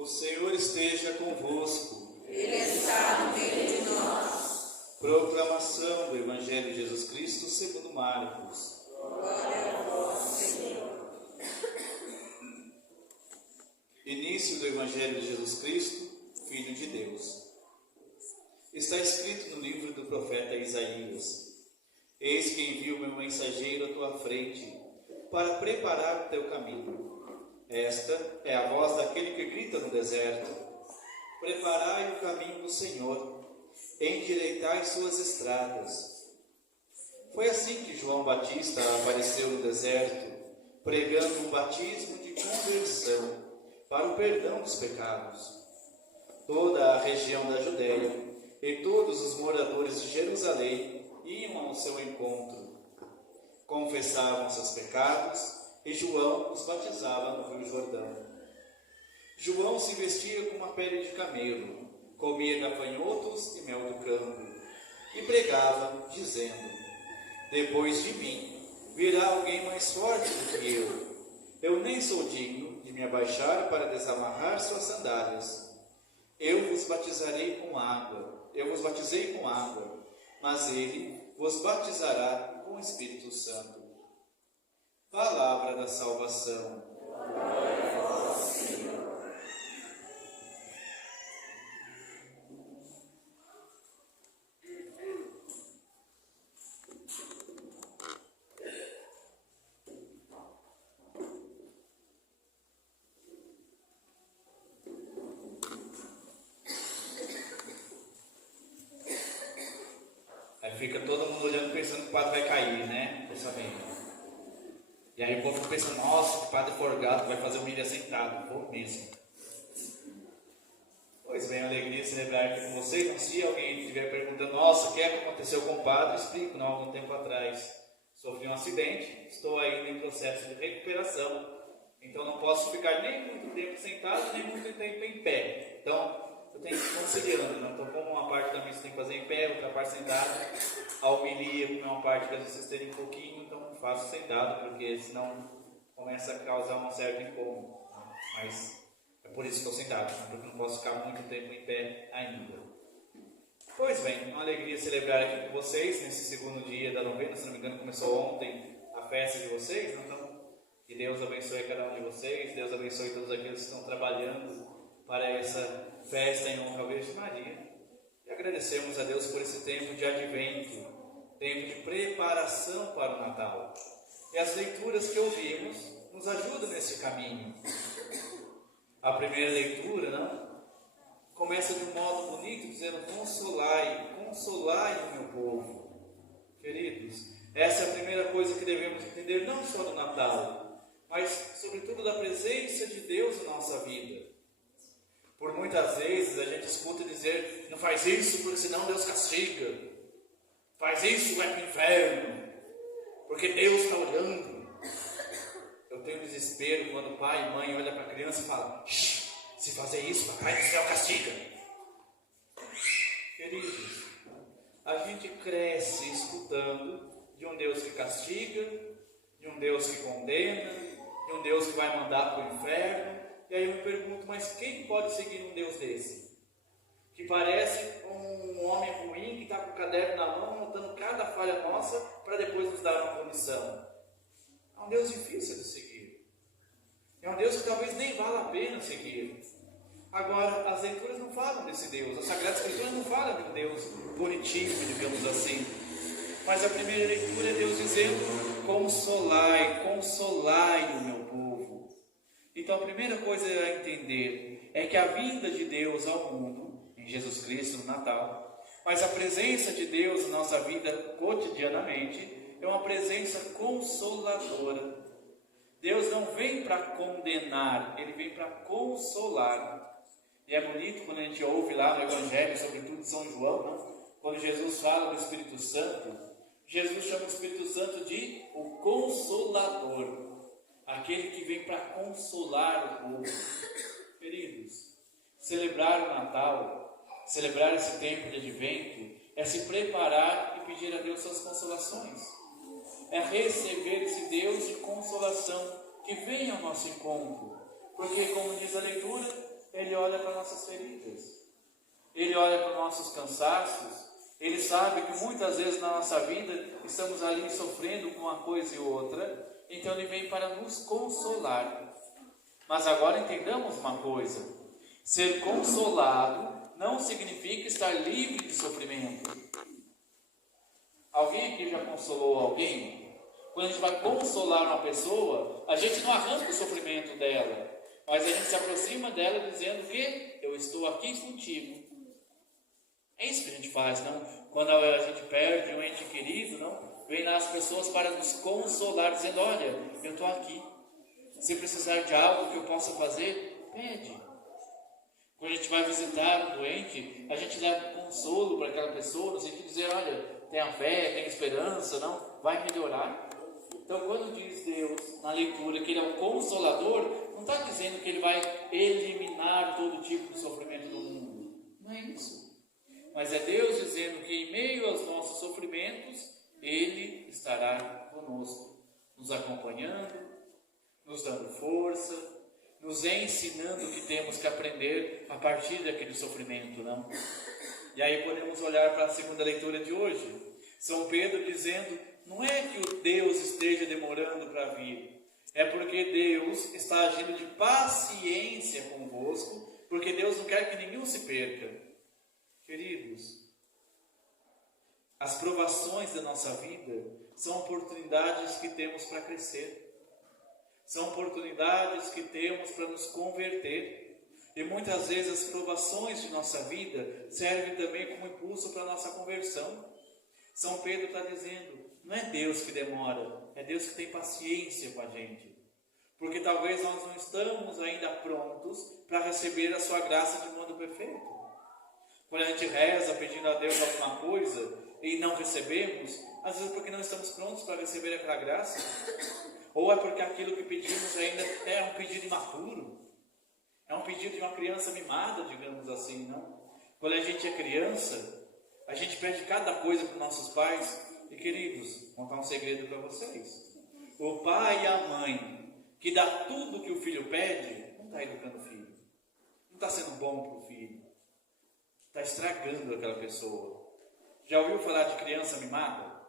O Senhor esteja convosco. Ele está no meio de nós. Proclamação do Evangelho de Jesus Cristo segundo Marcos. Glória a vós, Senhor. Início do Evangelho de Jesus Cristo, Filho de Deus. Está escrito no livro do profeta Isaías: Eis que envio meu mensageiro à tua frente, para preparar o teu caminho. Esta é a voz daquele que grita no deserto: preparai o caminho do Senhor, endireitai suas estradas. Foi assim que João Batista apareceu no deserto, pregando um batismo de conversão para o perdão dos pecados. Toda a região da Judéia e todos os moradores de Jerusalém iam ao seu encontro. Confessavam seus pecados e João os batizava no Rio Jordão. João se vestia com uma pele de camelo, comia gafanhotos e mel do campo, e pregava, dizendo: depois de mim virá alguém mais forte do que eu. Eu nem sou digno de me abaixar para desamarrar suas sandálias. Eu vos batizei com água, mas ele vos batizará com o Espírito Santo. Palavra da salvação. Glória a vós, Senhor. Aí fica todo mundo olhando pensando que o padre vai cair, né? Tô sabendo. E aí o povo pensa: nossa, que padre folgado, vai fazer humilha sentado. Vou mesmo. Pois bem, alegria celebrar aqui com vocês. Então, se alguém estiver perguntando: nossa, o que é que aconteceu com o padre? Explico. Não, algum tempo atrás sofri um acidente, estou ainda em processo de recuperação. Então não posso ficar nem muito tempo sentado, nem muito tempo em pé. Então eu tenho que ir conciliando, né? Então, como uma parte da missa tem que fazer em pé, outra parte sentada, a homilia, como é uma parte que às vezes vocês terem um pouquinho, então faço sentado, porque senão começa a causar um certo incômodo. Mas é por isso que estou sentado, porque não posso ficar muito tempo em pé ainda. Pois bem, uma alegria celebrar aqui com vocês nesse segundo dia da novena. Se não me engano, começou ontem a festa de vocês, né? Então que Deus abençoe cada um de vocês, Deus abençoe todos aqueles que estão trabalhando para essa festa em honra à Virgem Maria. E agradecemos a Deus por esse tempo de advento, tempo de preparação para o Natal. E as leituras que ouvimos nos ajudam nesse caminho. A primeira leitura, não? Começa de um modo bonito, dizendo: consolai, consolai o meu povo. Queridos, essa é a primeira coisa que devemos entender, não só do Natal, mas sobretudo da presença de Deus na nossa vida. Por muitas vezes a gente escuta dizer: não faz isso porque senão Deus castiga. Faz isso, vai para o inferno, porque Deus está olhando. Eu tenho desespero quando pai e mãe olham para a criança e falam: se fazer isso, papai do céu castiga. Queridos, a gente cresce escutando de um Deus que castiga, de um Deus que condena, de um Deus que vai mandar para o inferno. E aí eu me pergunto: mas quem pode seguir um Deus desse? Que parece um homem ruim que está com o caderno na mão, anotando cada falha nossa para depois nos dar uma punição. É um Deus difícil de seguir. É um Deus que talvez nem vala a pena seguir. Agora, as leituras não falam desse Deus. A Sagrada Escritura não fala de um Deus bonitinho, digamos assim. Mas a primeira leitura é Deus dizendo: consolai, consolai o meu povo. Então a primeira coisa a entender é que a vinda de Deus ao mundo, em Jesus Cristo, no Natal, mas a presença de Deus na nossa vida cotidianamente é uma presença consoladora. Deus não vem para condenar, Ele vem para consolar. E é bonito quando a gente ouve lá no Evangelho, sobretudo de São João, não? Quando Jesus fala do Espírito Santo, Jesus chama o Espírito Santo de o Consolador. Aquele que vem para consolar o povo. Queridos, celebrar o Natal, celebrar esse tempo de advento, é se preparar e pedir a Deus suas consolações. É receber esse Deus de consolação que vem ao nosso encontro. Porque, como diz a leitura, Ele olha para nossas feridas, Ele olha para nossos cansaços, Ele sabe que muitas vezes na nossa vida estamos ali sofrendo com uma coisa e outra, então Ele vem para nos consolar. Mas agora entendamos uma coisa: ser consolado não significa estar livre de sofrimento. Alguém aqui já consolou alguém? Quando a gente vai consolar uma pessoa, a gente não arranca o sofrimento dela, mas a gente se aproxima dela dizendo que eu estou aqui contigo. É isso que a gente faz, não? Quando a gente perde um ente querido, não? Vem lá as pessoas para nos consolar, dizendo: olha, eu estou aqui. Se precisar de algo que eu possa fazer, pede. Quando a gente vai visitar um doente, a gente dá consolo para aquela pessoa, no sentido de dizer: olha, tenha fé, tenha esperança, não? Vai melhorar. Então, quando diz Deus na leitura que Ele é o Consolador, não está dizendo que Ele vai eliminar todo tipo de sofrimento do mundo. Não é isso. Mas é Deus dizendo que em meio aos nossos sofrimentos, Ele estará conosco, nos acompanhando, nos dando força, nos ensinando o que temos que aprender a partir daquele sofrimento, não? E aí podemos olhar para a segunda leitura de hoje. São Pedro dizendo: não é que o Deus esteja demorando para vir, é porque Deus está agindo de paciência convosco, porque Deus não quer que nenhum se perca. Queridos, as provações da nossa vida são oportunidades que temos para crescer, são oportunidades que temos para nos converter, e muitas vezes as provações de nossa vida servem também como impulso para a nossa conversão. São Pedro está dizendo: não é Deus que demora, é Deus que tem paciência com a gente, porque talvez nós não estamos ainda prontos para receber a sua graça de modo perfeito. Quando a gente reza pedindo a Deus alguma coisa e não recebemos, às vezes é porque não estamos prontos para receber aquela graça, ou é porque aquilo que pedimos ainda é um pedido imaturo, é um pedido de uma criança mimada, digamos assim, não? Quando a gente é criança, a gente pede cada coisa para os nossos pais. E queridos, vou contar um segredo para vocês: o pai e a mãe que dá tudo que o filho pede, não está educando o filho, não está sendo bom para o filho, está estragando aquela pessoa. Já ouviu falar de criança mimada?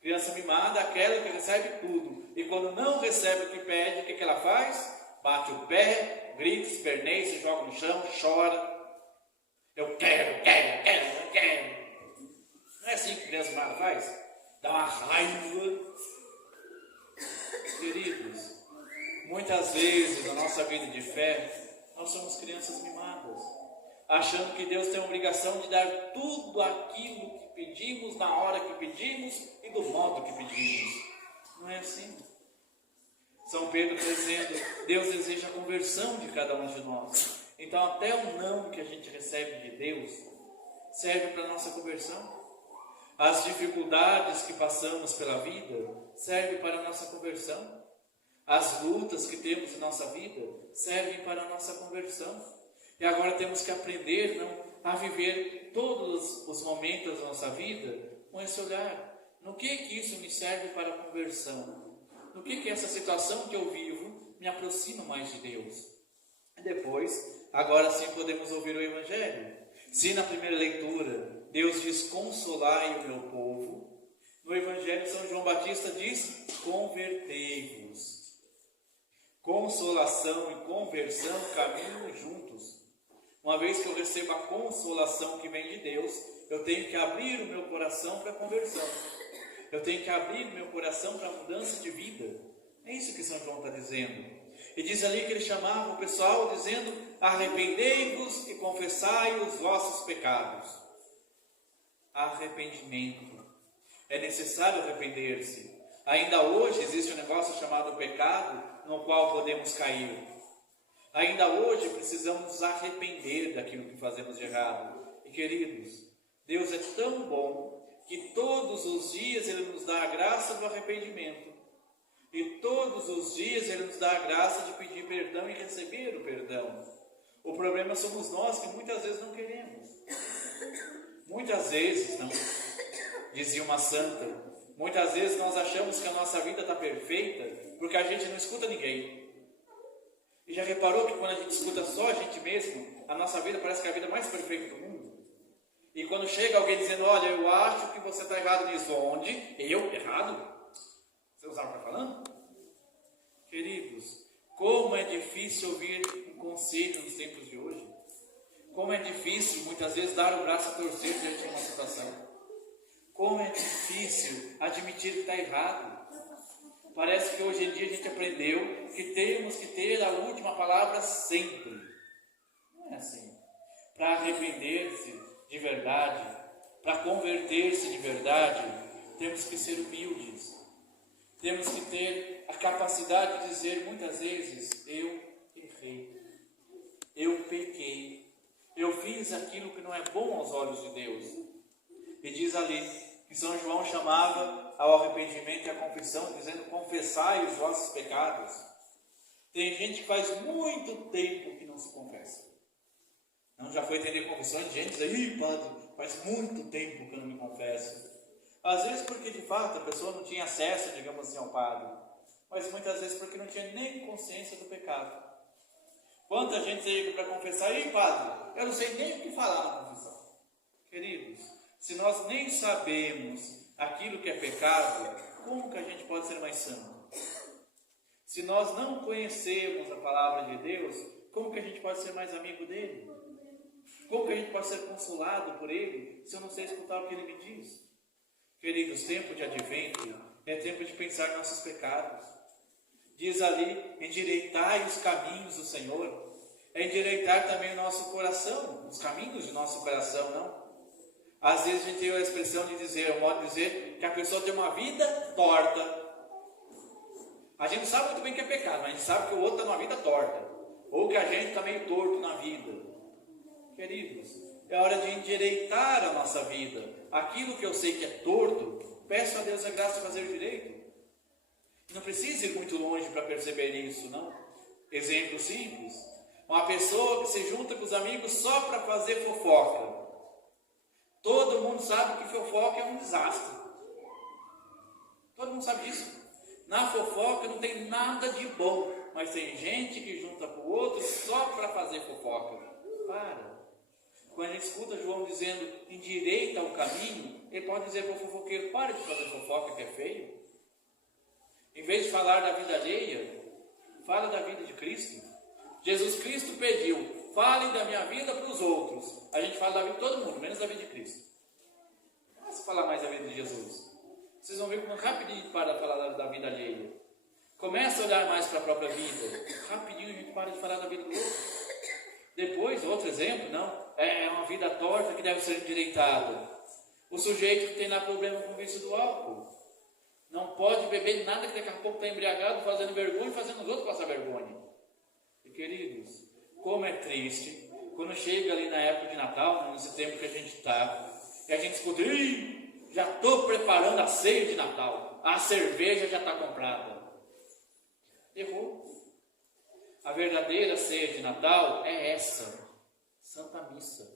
Criança mimada é aquela que recebe tudo, e quando não recebe o que pede, o que ela faz? Bate o pé, grita, esperneia, se joga no chão, chora. Eu quero, quero, quero, quero. Não é assim que criança mimada faz? Dá uma raiva. Queridos, muitas vezes na nossa vida de fé, nós somos crianças mimadas, achando que Deus tem a obrigação de dar tudo aquilo que pedimos, na hora que pedimos e do modo que pedimos. Não é assim. São Pedro dizendo: Deus deseja a conversão de cada um de nós. Então até o não que a gente recebe de Deus serve para a nossa conversão. As dificuldades que passamos pela vida servem para a nossa conversão. As lutas que temos em nossa vida servem para a nossa conversão. E agora temos que aprender, não, a viver todos os momentos da nossa vida com esse olhar. No que isso me serve para a conversão? No que essa situação que eu vivo me aproxima mais de Deus? E depois, agora sim podemos ouvir o Evangelho. Se na primeira leitura Deus diz: consolai o meu povo, no Evangelho São João Batista diz: convertei-vos. Consolação e conversão caminham juntos. Uma vez que eu recebo a consolação que vem de Deus, eu tenho que abrir o meu coração para a conversão. Eu tenho que abrir o meu coração para a mudança de vida. É isso que São João está dizendo. E diz ali que ele chamava o pessoal dizendo: arrependei-vos e confessai os vossos pecados. Arrependimento. É necessário arrepender-se. Ainda hoje existe um negócio chamado pecado, no qual podemos cair. Ainda hoje precisamos nos arrepender daquilo que fazemos de errado. E queridos, Deus é tão bom que todos os dias Ele nos dá a graça do arrependimento. E todos os dias Ele nos dá a graça de pedir perdão e receber o perdão. O problema somos nós, que muitas vezes não queremos. Muitas vezes, não, dizia uma santa, muitas vezes nós achamos que a nossa vida está perfeita porque a gente não escuta ninguém. E já reparou que quando a gente escuta só a gente mesmo, a nossa vida parece que é a vida mais perfeita do mundo? E quando chega alguém dizendo, olha, eu acho que você está errado nisso, onde? Eu? Errado? Você sabe o que está falando? Queridos, como é difícil ouvir um conselho nos tempos de hoje. Como é difícil, muitas vezes, dar o braço a torcer diante de uma situação. Como é difícil admitir que está errado. Parece que hoje em dia a gente aprendeu que temos que ter a última palavra sempre. Não é assim. Para arrepender-se de verdade, para converter-se de verdade, temos que ser humildes. Temos que ter a capacidade de dizer muitas vezes, eu errei, eu pequei, eu fiz aquilo que não é bom aos olhos de Deus. E diz ali que São João chamava ao arrependimento e à confissão, dizendo, confessai os vossos pecados. Tem gente que faz muito tempo que não se confessa. Não já foi atender confissões de gente diz, ih, padre, faz muito tempo que eu não me confesso. Às vezes porque de fato a pessoa não tinha acesso, digamos assim, ao padre, mas muitas vezes porque não tinha nem consciência do pecado. Quanta gente chega para confessar, ih, padre, eu não sei nem o que falar na confissão. Queridos, se nós nem sabemos aquilo que é pecado, como que a gente pode ser mais santo? Se nós não conhecemos a palavra de Deus, como que a gente pode ser mais amigo dele? Como que a gente pode ser consolado por ele, se eu não sei escutar o que ele me diz? Queridos, tempo de advento é tempo de pensar em nossos pecados. Diz ali, endireitai os caminhos do Senhor. É endireitar também o nosso coração, os caminhos do nosso coração, não? Às vezes a gente tem a expressão de dizer, o modo de dizer, que a pessoa tem uma vida torta. A gente sabe muito bem que é pecado, mas a gente sabe que o outro está numa vida torta. Ou que a gente está meio torto na vida. Queridos, é hora de endireitar a nossa vida. Aquilo que eu sei que é torto, peço a Deus a graça de fazer direito. Não precisa ir muito longe para perceber isso, não? Exemplo simples. Uma pessoa que se junta com os amigos só para fazer fofoca. Todo mundo sabe que fofoca é um desastre. Todo mundo sabe disso. Na fofoca não tem nada de bom, mas tem gente que junta com o outro só para fazer fofoca. Para. Quando a gente escuta João dizendo endireita o caminho, ele pode dizer para o fofoqueiro, pare de fazer fofoca que é feio. Em vez de falar da vida alheia, fala da vida de Cristo. Jesus Cristo pediu, falem da minha vida para os outros. A gente fala da vida de todo mundo, menos da vida de Cristo. Mas falar mais da vida de Jesus, vocês vão ver como rapidinho para falar da vida alheia. Começa a olhar mais para a própria vida. Rapidinho a gente para de falar da vida do outro. Depois, outro exemplo, não, é uma vida torta que deve ser endireitada. O sujeito que tem lá problema com o vício do álcool. Não pode beber nada que daqui a pouco está embriagado, fazendo vergonha e fazendo os outros passar vergonha. E queridos, como é triste quando chega ali na época de Natal, nesse tempo que a gente está, e a gente escuta, já estou preparando a ceia de Natal, a cerveja já está comprada. Errou. A verdadeira ceia de Natal é essa, Santa Missa.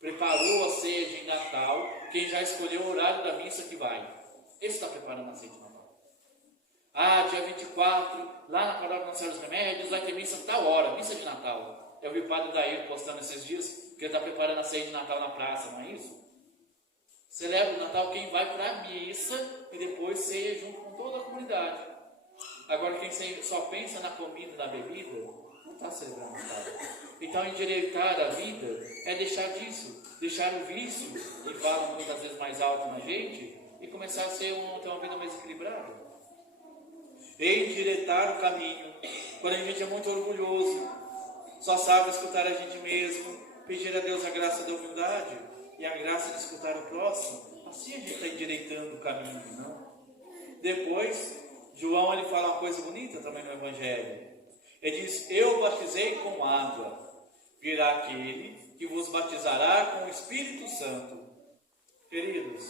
Preparou a ceia de Natal, quem já escolheu o horário da missa que vai. Esse está preparando a ceia de Natal. Dia 24, lá na Paróquia Nossa Senhora dos Remédios, vai ter missa tal hora, missa de Natal. Eu vi o padre Daír postando esses dias, que ele está preparando a ceia de Natal na praça, não é isso? Celebra o Natal quem vai para a missa e depois ceia junto com toda a comunidade. Agora quem só pensa na comida e na bebida, não está celebrando o Natal. Então endireitar a vida é deixar disso, deixar o vício, e fala muitas vezes mais alto na gente, e começar a ter uma vida mais equilibrada. Endireitar o caminho, quando a gente é muito orgulhoso, só sabe escutar a gente mesmo, pedir a Deus a graça da humildade e a graça de escutar o próximo, assim a gente está endireitando o caminho, não? Depois, João ele fala uma coisa bonita também no Evangelho. Ele diz, eu batizei com água, virá aquele que vos batizará com o Espírito Santo. Queridos,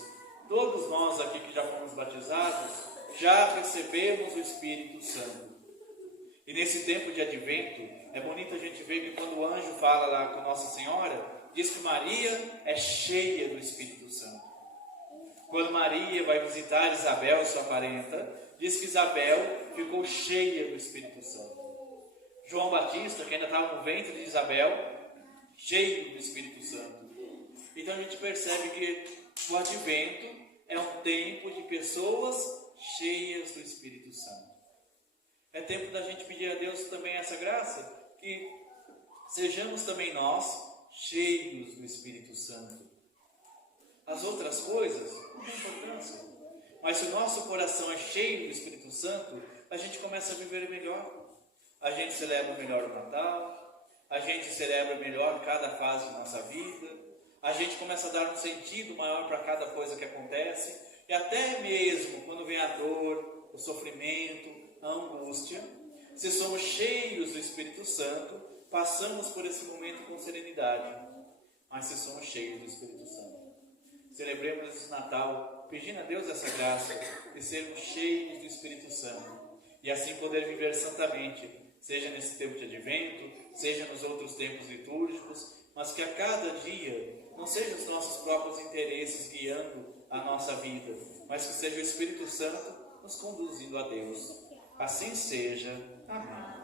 todos nós aqui que já fomos batizados, já recebemos o Espírito Santo. E nesse tempo de advento, é bonito a gente ver que quando o anjo fala lá com Nossa Senhora, diz que Maria é cheia do Espírito Santo. Quando Maria vai visitar Isabel, sua parenta, diz que Isabel ficou cheia do Espírito Santo. João Batista, que ainda estava no ventre de Isabel, cheio do Espírito Santo. Então a gente percebe que o advento é um tempo de pessoas cheias do Espírito Santo. É tempo da gente pedir a Deus também essa graça, que sejamos também nós cheios do Espírito Santo. As outras coisas não têm importância, mas se o nosso coração é cheio do Espírito Santo, a gente começa a viver melhor. A gente celebra melhor o Natal, a gente celebra melhor cada fase da nossa vida, a gente começa a dar um sentido maior para cada coisa que acontece, e até mesmo quando vem a dor, o sofrimento, a angústia, se somos cheios do Espírito Santo, passamos por esse momento com serenidade. Mas se somos cheios do Espírito Santo, celebremos esse Natal pedindo a Deus essa graça de sermos cheios do Espírito Santo e assim poder viver santamente, seja nesse tempo de advento, seja nos outros tempos litúrgicos, mas que a cada dia não sejam os nossos próprios interesses guiando a nossa vida, mas que seja o Espírito Santo nos conduzindo a Deus. Assim seja. Amém.